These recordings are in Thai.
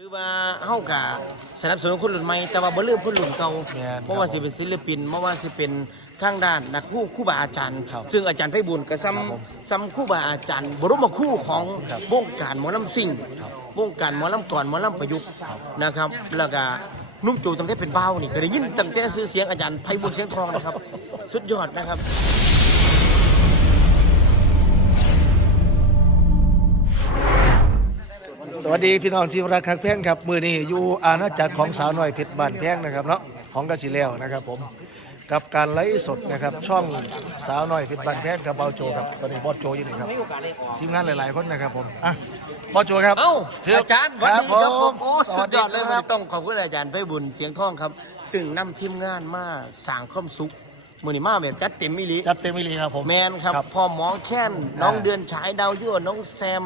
ถือว่าเฮากะสนับสนุนคนรุ่นใหม่แต่ว่าบ่ลืมคนรุ่นเก่าแม่นเพราะว่าสิเป็นศิลปินเพราะว่าสิเป็นข้างด้านนักคู่ครู่บาอาจารย์ ซึ่งอาจารย์ไพบุญก็ซ้ำซ้ำครู่บาอาจารย์ บรมครู่ของวงการหมอลำซิ่งวงการหมอลำก่อนหมอลำประยุกต์นะครับแล้วก็นุ่มจูตั้งแต่เป็นเบ้านี่ก็ได้ยินตั้งแต่ซื้อเสียงอาจารย์ไพบุญเสียงทองนะครับ สุดยอดนะครับ สวัสดีพี่น้องที่รักคักแพงครับมือนี้อยู่อาณาจักรของสาวน้อยเพชรบ้านแพงนะครับเนาะของกสิแล้วนะครับผมกับการไลฟ์สดนะครับช่องสาวน้อยเพชรบ้านแพงกับเบาโจครับตอนนี้บอสโจอยู่นี่ครับทีมงานหลาย ๆ คนนะครับผมอะบอสโจครับเอ้าถืออาจารย์ควันรับนี้ครับผมผมโอ้สสุวัดสยดีอดเลยคครัรับบต้องขอบคุณอาจารย์ไพบุญเสียงทองครับ ซึ่งนำทีมงานมาสร้างความสุขมือนี้มาแบบจัดเต็มมิลิจัดเต็มมิลีครับผมแมนครับครับพ่อหมอแค้นน้องอ่าเดือนฉายดาวยั่วน้องแซม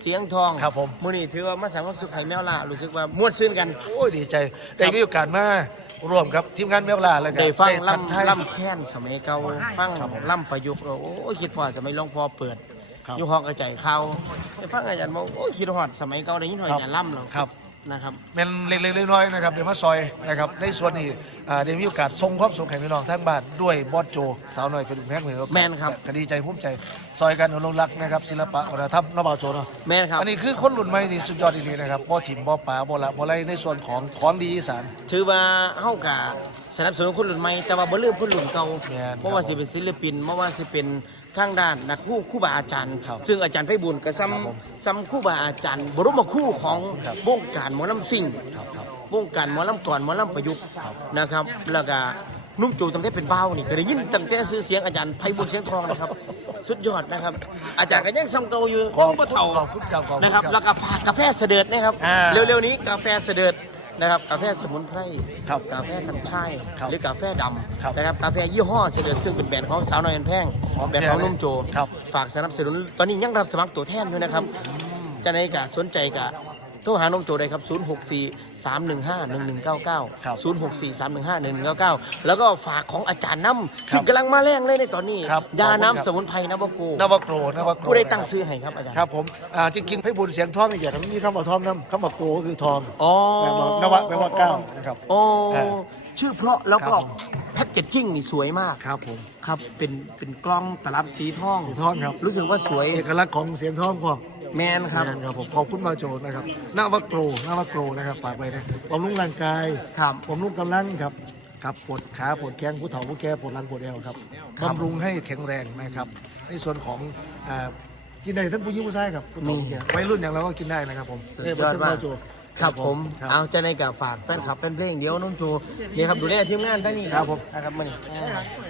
เสียงทองครับผม มือนี้ถือว่ามาสร้างความสุขให้แมวล่ารู้สึกว่าม่วนซื่นกัน โอ้ยดีใจ ได้มีโอกาสมาร่วมกับทีมงานเมลลาแล้วก็ได้ฟังทักทายล่ำล่ำแค้นสมัยเก่าฟังล่ำประยุกต์แล้วโอ้ยคิดว่าสมัยหลวงพ่อเปิดครับ อยุคห้องกระจายข่าวได้ฟังอาจารย์บอกโอ้ยคิดฮอดสมัยเก่าได้ยินหน่อยครับอาจารย์ล่ำแล้วครับ นะครับเป็นเล็กๆน้อยๆนะครับเดี๋ยวมาซอยนะครับในส่วนนี้อ่าได้มีโอกาสส่งความสุขให้พี่น้องทั้งบ้านด้วยบอสโจสาวน้อยเป็นแพงเหมือนแม่นครับ ก็ดีใจภูมิใจ ซอยกันอนุรักษ์นะครับศิลปะวัฒนธรรมนบาวโจเนาะแม่นครับ อันนี้คือคนรุ่นใหม่ที่สุดยอดดีๆนะครับบ่ถิ่มบ่ป่าบ่ละบ่ไรในส่วนของของดีอีสาน ถือว่าเฮากะสนับสนุนคนรุ่นใหม่แต่ว่าบ่ลืมคนรุ่นเก่าแม่นเพราะว่าสิเป็นศิลปินเพราะว่าสิเป็น ข้างด้านนักคู่ครู่บาอาจารย์ครับซึ่งอาจารย์ไพบุญก็ซ้ครับผมำซ้ำครู่บาอาจารย์ บรมครู่ของครับวงการหมอลำซิ่งครับครับวงการหมอลำก่อนหมอลำประยุกต์นะครับแล้วก็นุ่มจูตั้งแต่เป็นเบ้านี่ก็ได้ยินตั้งแต่ซื้อเสียงอาจารย์ไพบุญเสียงทองนะครับ สุดยอดนะครับ อาจารย์ก็ยังซ้ำเก่าอยู่ขอบบ่เฒ่า ขอบคุณครับขอบคุณ นะครับครับแล้วก็ฝากกาแฟเสด็จนะครับอ่า เร็วๆนี้กาแฟเสด็จ นะครับกาแฟสมุนไพรครับกาแฟกัญช่ายครับหรือกาแฟดครับำนะครับกาแฟยี่ห้อเสด็จซึ่งเป็นแบรนด์ของสาวน้อยแอนแพงของแบรนด์ของนุ่มโจ ครับ ฝากสนับสนุนตอนนี้ยังรับสมัครตัวแทนด้วยนะครับจะในกะสนใจกะ โทรหาน้องโจได้ครับ 064 315 1199 ครับ064 315 1199 แล้วก็ฝากของอาจารย์น้ำซึ่งกำลังมาแรงเลยในตอนนี้ ครับยาขอบคุณครับ น้ำสมุนไพรนวโกนวโกรนวโกรผู้ได้ตั้งซื้อให้ครับอาจารย์ครับผมอ่าจริงๆให้บุญเสียงทองนี่อย่าทำมีคำว่าทองนำคำว่าโกก็คือทองอ๋อแปลว่านวะแปลว่าเก้านะครับ โอ้เออชื่อเพราะแล้วก็ครับผม แพ็กเกจจิ้งนี่สวยมาก ครับผม ครับ เป็น เป็นกล้องตลับสีทอง สีทองครับ รู้สึกว่าสวย เอกลักษณ์ของเสียงทองพ่อ แมนครับครับผมขอบคุณมาโจนะครับนวโกรนวโกรนะครับฝากไปนะบำรุงร่างกายครับบำรุงกำลังครับครับปวดขาปวดแข้งผู้เฒ่าผู้แก่ปวดหลังปวดเอวครับครับ บำรุงให้แข็งแรงนะครับ ในส่วนของอ่ากินได้ทั้งผู้หญิงผู้ชายครับผู้เฒ่าผู้แก่วัยรุ่นอย่างเราก็กินได้นะครับผมสุดเอ้ยอดมากโจ ครับผม ครับ เอาจะในกับฝากแฟนคลับเป็นเพลงเดียวนุ่นจูนี่ครับดูแลทีมงานท่านนี้ครับผมนะครับมัน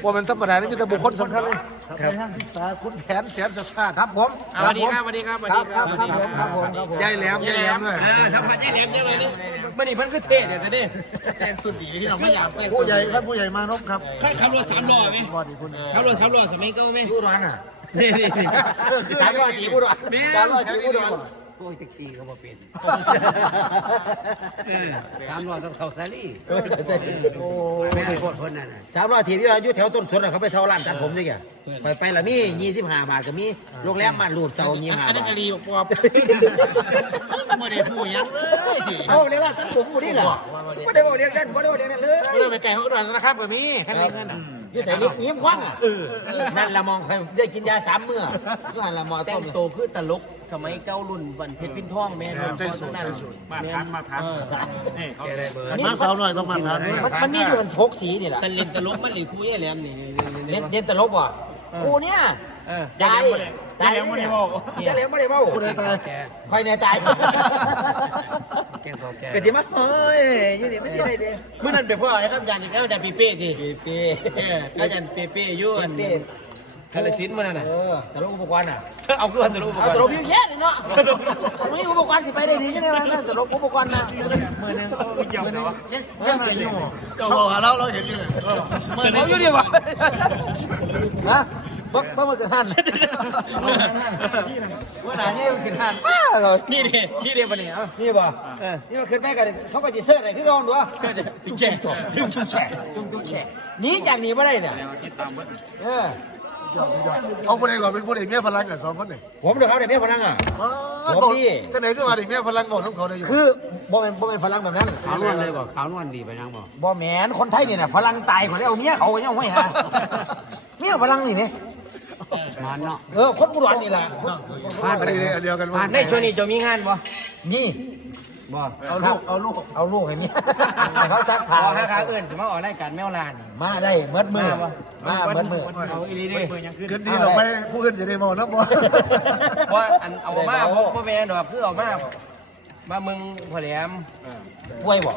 ว่ามันธรรมดานี่คือแต่บุคคลสำคัญเลยในห้างศึกษาคุณแผนแสนสะอาดครับผมสวัสดีครับสวัสดีครับสวัสดีครับครับผมครับผมครับผมยายแหลมยายแหลมเลยทำผัดยี่เหลี่ยมยังไงนี่มันนี่เพิ่นคือเทศเดี๋ยวจะได้แซงสุดดีที่น้องไม่อยากเป็นผู้ใหญ่ท่านผู้ใหญ่มานพครับขับขับรถสามล้อไหมสวัสดีคุณขับรถขับรถสมัยเก่าไหมผู้ร้านอะนี่นี่นี่สามร้อยจีบุดอนสามร้อยจีบุดอน พวกตะกี้ก็มาเป็นสามร้อยต้องเท่าซาลี่โอ้ไม่ได้โคตรคนนั่นน่ะสามร้อยทีเดียวอยู่แถวต้นสนน่ะเขาไปเช่าร้านตัดผมสิแกไปไปละมียี่สิบห้าบาทก็มีโรงแรมมันรูดเสายี่สิบห้าอันบานั้นทจะรีบปอบไม่ได้พูดยังเลยทีเขาเรียกร้านตัดผมอยู่นี่แหละไม่ได้บอกเรียกกันไม่ได้บอกเรียกกันเลยเออไปไก่เขาก็โดนนะครับแบบนี้แค่นี้เงินอะอยู่ใส่ลิ้นยิ้มคว้างอะนั่นละมองใครได้กินยาสามมื้อยูหันละมองแต่ต้งมโตคือตลก สมัยเก้ารุ่นวันเพชรพินทองแม่นใส่สูตรใส่สูตรมาทันมาทันเออนี่เขามาสาวหน่อยต้องมาทานด้วยมันมันมีอยู่กันทกสีนี่แหละสันเล่นตลกมันหรือคุยแหลมนี่เล่นเล่นตลกว่ะกูเนี่ยเอออย่าเลี้ยงมาเลยอย่าเลี้ยงมาเลยบอกอย่าเลี้ยงไม่ได้เบ้าผู้ใดตายคอยในตายกะทิมาเฮ้ยอยู่นี่ไม่ได้เด้เมื่อนั้นเป็นพวกอะไรครับอาจารย์อาจารย์ปีเป้ทีปีเอออาจารย์ปีเป้ยุ่อัน เต้คาลสินมันน่ะเออตลกอุปกรณ์อะ เอาเกลือตลกเอาตลกเยอะแยะเลยเนาะไม่อุปกรณ์สิไปได้ดีใช่ไหมวะตลกอุปกรณ์นะมือนึงมือนึงยังเป็นอยู่ก็บอกหาเราเราเห็นอยู่เลยมือนึงอยู่ดีวะฮะบักบักมันกระทันว่าหนาเนี่ยกินทานนี่ดินี่ดิวันนี้เอ้านี่บ่นี่มันขึ้นแม่กันเขาก็จะเสิร์ชอะไรขึ้นกองดูเสื้อปิ๊กแจ๊กจุ้งจุ้งแฉะจุ้งจุ้งแฉะหนีจากหนีไม่ได้เนี่ยที่ตามเบิ้ลเออ ยอดสุดยอดเอาผู้ใดก่อนเป็นผู้ใดเมียพลังกันสองคนนี่ผมเดี๋ยวเขาได้เมียฝรั่งอะอ๋อผมนี่จะไหนขึ้นมาดิเมียพลังก่อนของเขาได้อยู่คือบ่เป็นบ่เป็นฝรั่งแบบนั้นขาวนวลเลยบอกขาวนวลดีไปยังบอกบ่แมนคนไทยนี่น่ะฝรั่งตายคนแล้วเอาเมียเขายังไม่หาเมียฝรั่งนี่ไหมมันเนาะเออคนอุดรนี่แหละอันนี้อันเดียวกันว่าในช่วงนี้จะมีงานบ่นี่ บ่เอาลูกเอาลูกเอาลูกให้เมียให้เขาซักขผ้าอหาคาเอิ้นสิมาออกรายการแมวลานมาได้เมดมือมาเมดมือ เอาอีหลีดิขึ้นดีเราไปผู้อื่นจะได้มองนะบ่เพราะอันเอามาบ่บ่แม่นดอกคือเอามามามึงพ่อแหลมป่วยบ่เ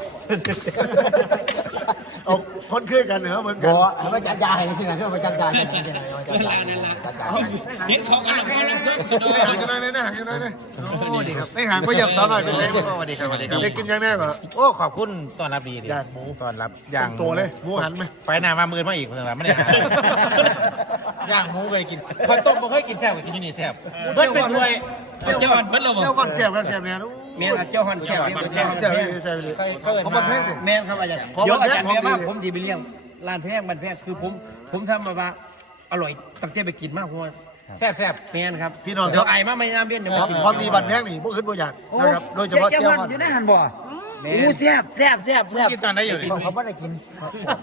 อาคนคือกันเหรอเหมือนกันบ่เอาไปจัดยาให้ที่ไหนเพื่อไปจัดยาให้ที่ไหนเอาไปจัดยาจัดยาเห็นเขากันแล้วห่างกันหน่อยนะห่างกันหน่อยนะโอ้ดีครับไม่ห่างก็หยับสาวหน่อยเป็นเล็กสวัสดีครับสวัสดีครับได้กินยังแน่เหรอโอ้ขอบคุณตอนรับดีดิย่างหมูตอนรับย่างโตเลยหมูหันไหมไฟหน้ามามือมาอีกเพิ่งรับไม่ได้หาย่างหมูเคยกินข้าวต้มบ่เคยกินแซ่บกว่ากินที่นี่แซ่บเบิ้ลเป็นถ้วยเจ้าวันเบิดแล้วบ่เจ้าวันเสียบครับเสียบเนี่ย แม่นเจ้าฮันเสียบเจ้าฮันเสียบเสียบเลยเสียบเลยเคยเคยเขาบันแพงดิแม่นครับอาจารย์ขอเดี๋ยวบันอาแพงจารย์ของดีแม่ว่าผมดีไปเลี้ยงร้านแพงบันแพงคือผมผมทำมาว่าอร่อยตั้งใจไปกินมากเพราะว่าแซ่บแซ่บแม่นครับพี่น้องคเดี๋ยรัวบไอ้มาไม่น้ำเบี้ยเดี๋ยวคมาวามกินความดีบันแพงนี่พวกขึ้นบ่อยากนะครับโดยเฉพาะแก้เจ้าวมันวันอยู่ในหันบ่ อู้แซ่บแซ่บแซ่บแซ่บกินตอนไหนอยู่ดิเขาไม่ได้กิน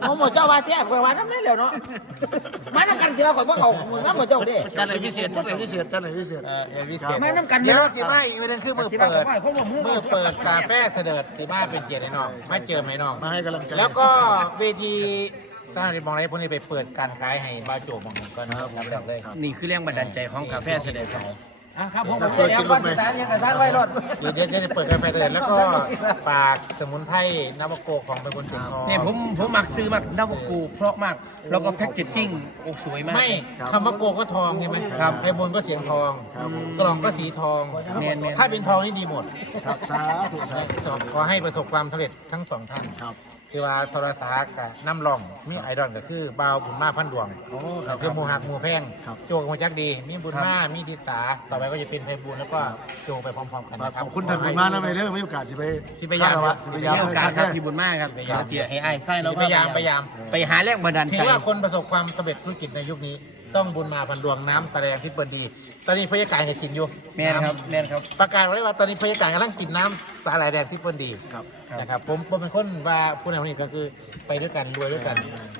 เขาหมดเจ้าว่าแซ่บกว่าน้ำได้แล้วเนาะมาน้ำกันสิว่าข่อยบ่เขาน้ำหมดเจ้าเด้การไหนพิเศษท่านไหนพิเศษท่านไหนพิเศษเออเอวิเศษมาน้ำกันเดี๋ยวเนาะสิมาอีกวันหนึงคือมือสิว่าเปิดเขาเขาบอกมือมือเปิดกาแฟเสด็จสีมาเป็นเกียรติให้น้องมาเจอไหมน้องมาให้กำลังใจแล้วก็เวทีสร้างในมองอะไรพวกนี้ไปเปิดการขายให้บ้าโจมองหนึ่งก่อนนะครับรับแรกเลยนี่คือแรงบันดาลใจของกาแฟเสด็จเขา อะครับผมผมจะวันที่สามยังกระซังไว้รถเดี๋ยวเดี๋ยวเดี๋ยวเปิดกาแฟเสด็จแล้วก็ปากสมุนไพรน้ำมะโกของเป็นคนเสียงทองเนี่ยผมผมมักซื้อมากดาวกูเพราะมาก แล้วก็แพ็กเกจจิ้งโอ้สวยมาก ไม่คำว่าโกก็ทองใช่ไหมครับไอ้บนก็เสียงทอง กล่องก็สีทองแมนแมนถ้าเป็นทองนี่ดีหมด ครับสาธุสาธุสองขอให้ประสบความสำเร็จทั้งสองท่านครับ ที่ว่าโทรศัพท์กับน้ำร่องมีไอดอลก็คือบ่าวบุญมาพันดวงโอ้ครับคือหมูหักหมูแพงครับ โจกหมูจักดี มีบุญมามีทิสาต่อไปก็จะเป็นไพบุญแล้วก็โจไปพร้อมๆกันนะคขรับอบคุณท่านบุญมานะไม่เด้อไม่โอกาสจะไปสิไปยามครวะสิไปยามมีโอกาสให้ครับท่านที่บุญมากครับไปยามเสียให้ไอ้ายไส้แล้วพยายามพยายาม ไปหาแรงบันดาลถืใจอว่าคนประสบความสำเร็จธุรกิจในยุคนี้ ต้องบุญมาพันดวงน้ำแสดงที่เปิดดี ตอนนี้พยากายให้กินอยู่แมนครับแมนครับ ประกาศไว้ว่าตอนนี้พยากายกำลังกินน้ำสาหร่ายแดงที่เปิดดีครับนะครับผมผมเป็นคนว่าผู้นำนี่ก็คือไปด้วยกันรวยด้วยกัน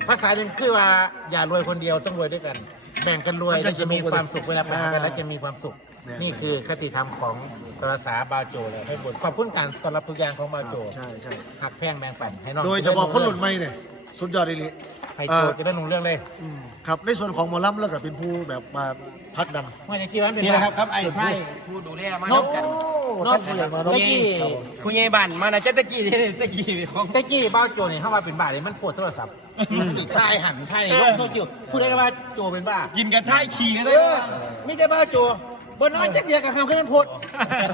ภาษาหนึ่งคือว่าอย่ารวยคนเดียวต้องรวยด้วยกัน แบ่งกันรวยแล้วจะมีความสุขเวลาไปหากันแล้วจะมีความสุขนี่คือคติธรรมของตรสาบาโจเลยให้บุญขอบคุณการต้อนรับทุกอย่างของบาโจใช่ใช่หักแพงแบ่งปันให้น้อง โดยเฉพาะคนรุ่นใหม่เนี่ยสุดยอดเลย ให้โจจะได้หนุ่มเรื่องเลยครับในส่วนของหมอลำแล้วก็เป็นผู้แบบมาพักดันว่าจะกี่วันเป็นนี่แหละครับครับไอ้ไส้ผู้ดูแลมานกกันนกตะกี้ผู้ใหญ่บ้านมานะเจ้าตะกี้นี่ตะกี้นี่ของตะกี้บ้าโจเนี่ยเข้ามาเป็นบ้าเลยมันปวดโทรศัพท์ติดท้ายหันท้ายลงโซเชียลพูดได้ว่าโจเป็นบ้ากินกระท่ายขี่กันเอเลยอไม่ใช่บ้าโจ บนน้อยจะเดียวกับคำขึ้นพูด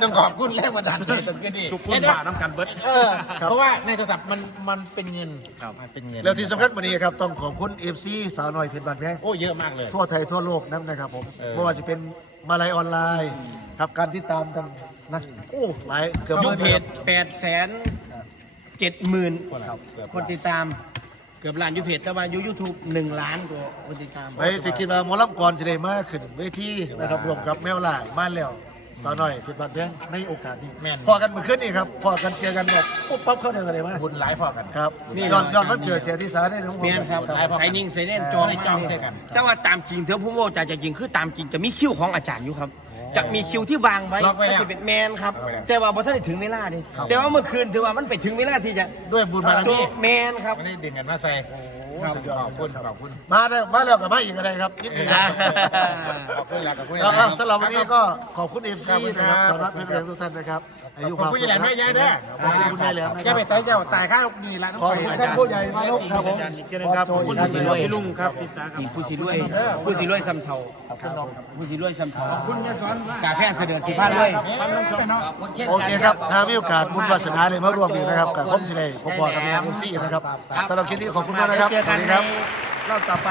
ต้องขอบคุณแรงบันดาลใจตรงนี้ทุกคนบาน้ำกันเบิดเออเพราะว่าในโทรศัพท์มันมันเป็นเงินมันเป็นเงินแล้วที่สำคัญวันนี้ครับต้องขอบคุณเอฟซีสาวน้อยเพชรบานแพงโอ้เยอะมากเลย ทั่วไทยทั่วโลกนั่นนะครับผมเออไม่ว่าจะเป็นมาลัยออนไลน์ครับการที่ตามกันนะโอ้หลายเกือบยุคหมื่นเพคจรับแปดแสนเจ็ดหมื่นเกือบคนติดตาม เกือบล้านยูเพจแต่ว่ายูยูทูบหนึ่งล้านกว่าคนติดตามไปจะคิดว่าหมอลำก่อนจะได้มาขึ้นเวทีนะครับรวมกับแมวล่ามาแล้วสาวน้อยเพชรบานแพงในโอกาสนี้แม่นพอกันเมื่อคืนนี่ครับพอกันเจอกันแบบปุ๊บปั๊บเข้าเดินกันเลยมั้ยบุญหลายพอกันครับนี่ย้อนย้อนวันเกิดเสียที่สาได้น้องเมียนครับหลายพอกันใส่นิ่งใส่เน่นจจอองงให้จองเสียกัน แต่ว่าตามจริงเถอะผู้ว่าจะจริงคือตามจริงจะมีคิวของอาจารย์อยู่ครับ จะมีคิวที่วางไว้ล็อกไว้แล้วก็จะเป็นแมนครับ ล็อกไว้แล้วแต่ว่าพอท่านได้ถึงเวลาดิแต่ว่าเมื่อคืนถือว่ามันไปถึงเวลาที่จะด้วยบุญบารโจมีแมนครับ วันนี้ดึงกันมาใส่ขอบคุณขอบคุณมาแล้วมาแล้วกับมาอีกอะไรครับยินดีครับ ขอบคุณแล้วขอบคุณ แล้วก็สำหรับวันนี้ก็ขอบคุณเอฟขซีอบคุณนะคครัรับบสำหรับเพื่อนๆทุกท่านนะครับ อายุขอบคุณยายแหลมแม่ยายเด้อขอบคุณยายแหลมนะแกครับ ไปตายเจ้าตายข้าวนี่ละขอบคุณท่านผู้ใหญ่มาลกครับผมเจริญครับขอบคุณพี่ลุงพี่ลุงครับพี่ตาครับ ผู้สิรวยผู้สิรวยซ้ำเท่าผู้สิรวยซ้ำเท่าคุณยศกาแฟเสด็จสิพาเลยโอเคครับ ถ้ามีโอกาสบุญวาสนาเลยมาร่วมอีกนะครับกับผมสิเลยพอๆกับพี่น้องเอฟซีนะครับสำหรับคลิปนี้ขอบคุณมากนะครับเจอสกัวันสดีในครับ รอบต่อไป